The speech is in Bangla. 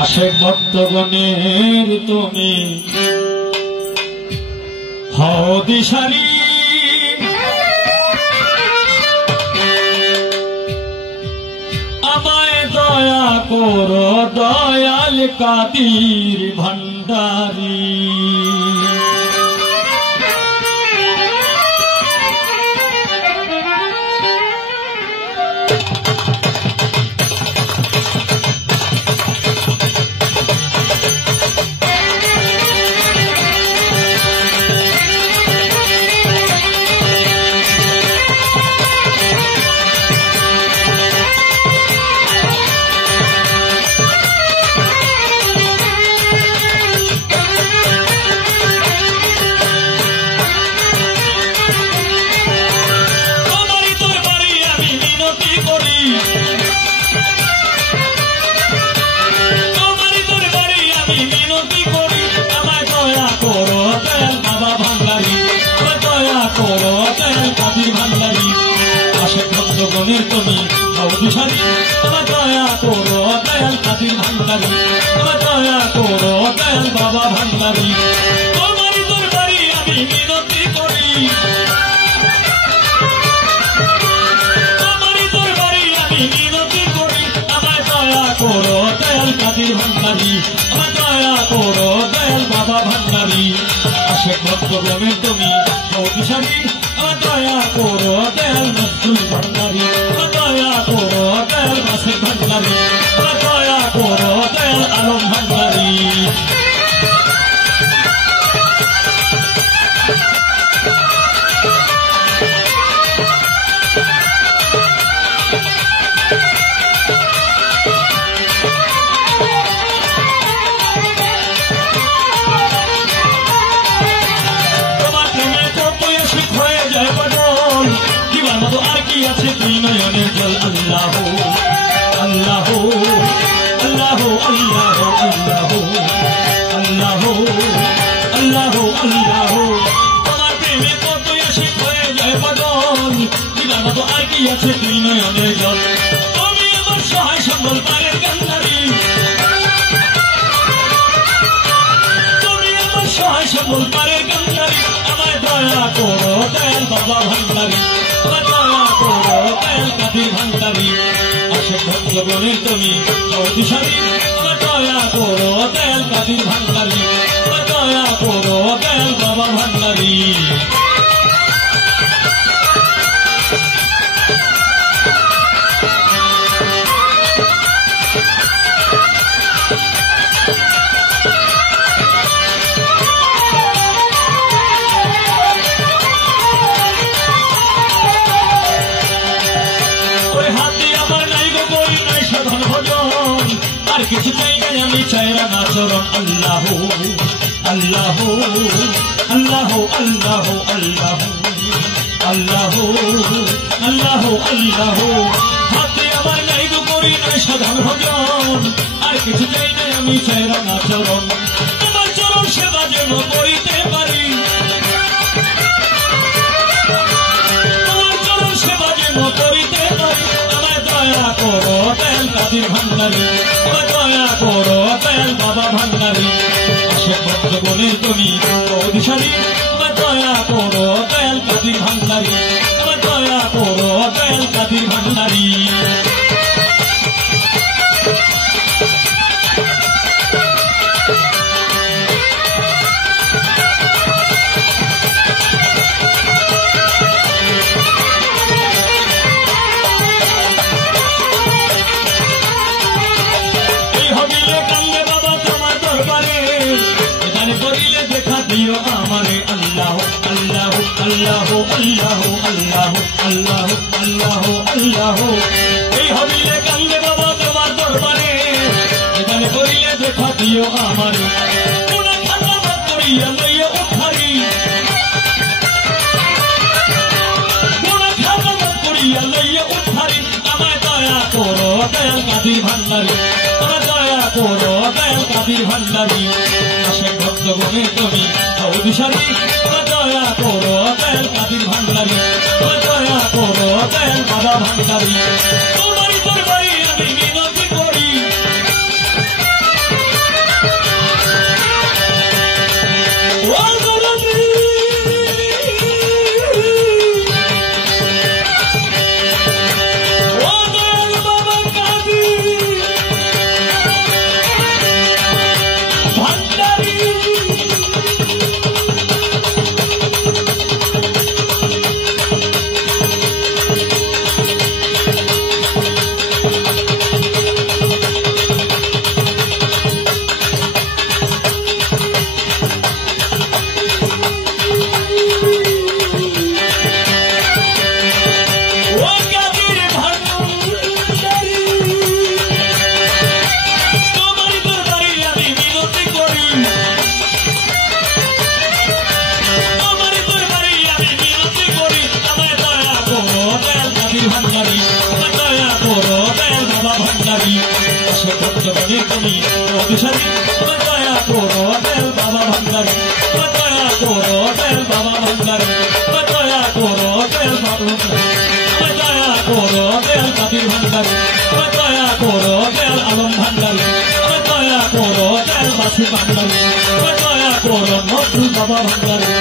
আশেক ভক্তগণের তুমি হও দিশারি, আমায় দয়া করো দয়াল কাদির ভান্ডারী। আশেক ভক্তগণের তুমি হও দিশারি, আমার দয়া করো দয়াল কাদির ভান্ডারী, আমার দয়া করো দয়াল বাবা ভান্ডারী। তোমারই দরবারে আমি মিনতি করি, তোমারই দরবারে আমি মিনতি করি, আমার দয়া করো দয়াল কাদির ভান্ডারী, আমার দয়া করো দয়াল বাবা ভান্ডারী। আশেক ভক্তগণের তুমি হও দিশারি, আমার দয়া করো দয়াল নজরুল ভান্ডারী, আমার দয়া করো দয়াল মাসুদ ভান্ডারী, আমার দয়া করো দয়াল আলম ভান্ডারী। আছে তুই নয়নের জল। আল্লাহ আল্লাহ আল্লাহ আল্লাহ আল্লাহ আল্লাহ আল্লাহ আল্লাহ, তোমার প্রেমে কত আশিক হয়ে যায় পাগল, দিবার মতো আর কি আছে তুই নয়নের জল। তুমি আমার সহায় সম্বল পায়ের কান্নারি, তুমি আমার সহায় সম্বল পায়ের কান্নারি, আমায় দয়া করো দয়াল বাবা ভান্ডারী, আমার দয়া করো দয়াল কাদির ভান্ডারী। আশেক ভক্তগণের তুমি হও দিশারি, আমার দয়া করো দয়াল কাদির ভান্ডারী, আমার দয়া করো দয়াল বাবা ভান্ডারী। আর কিছু চাই না আমি চাই রাঙা চরণ। আল্লাহ আল্লাহ আল্লাহ আল্লাহ আল্লাহ আল্লাহ আল্লাহ আল্লাহ, হাতে আমার নাই গো করি নাই সাধারণ ভজন। আর কিছু চাই না আমি চাই রাঙা চরণ, তোমার চরণ সেবা যেন করিতে পারি, তোমার চরণ সেবা যেন করিতে পারি, আমার দয়া করো দয়াল কাদির ভান্ডারী, আমার দয়া করো দয়াল বাবা ভান্ডারী। আশেক ভক্তগণের তুমি হও দিশারি, আমার দয়া করো দয়াল কাদির ভান্ডারী, আমার দয়া করো দয়াল কাদির ভান্ডারী। দিও আমারে আল্লাহ আল্লাহ আল্লাহ আল্লাহ আল্লাহ আল্লাহ আল্লাহ আল্লাহ, এই হবিলে কান্দে বাবা তোমার দরবারে, এখানে করিলে দেখা দিও আমারে, কোনা খাতা বাদ করিয়া লইয়া উঠারি, কোনা খাতা বাদ করিয়া লইয়া উঠারি, আমায় দয়া করো দয়াল কাদির ভান্ডারী, আমার দয়া করো দয়াল কাদির ভান্ডারী। আশেক ভক্তগণের তুমি হও দিশারি, আমার দয়া করো দয়াল কাদির ভান্ডারী, আমার দয়া করো দয়াল বাবা ভান্ডারী। তোমার দরবারে আমি মিনতি করি, আমি অভিশাপী দয়া করো দেল বাবা ভান্ডারী দয়া করো দেল বাবা ভান্ডারী দয়া করো দেল বাবা দয়া করো দেল কাবির ভান্ডারী দয়া করো দেল আলম ভান্ডারী দয়া করো দেল বাসি ভান্ডারী দয়া করো নজরুল বাবা ভান্ডারী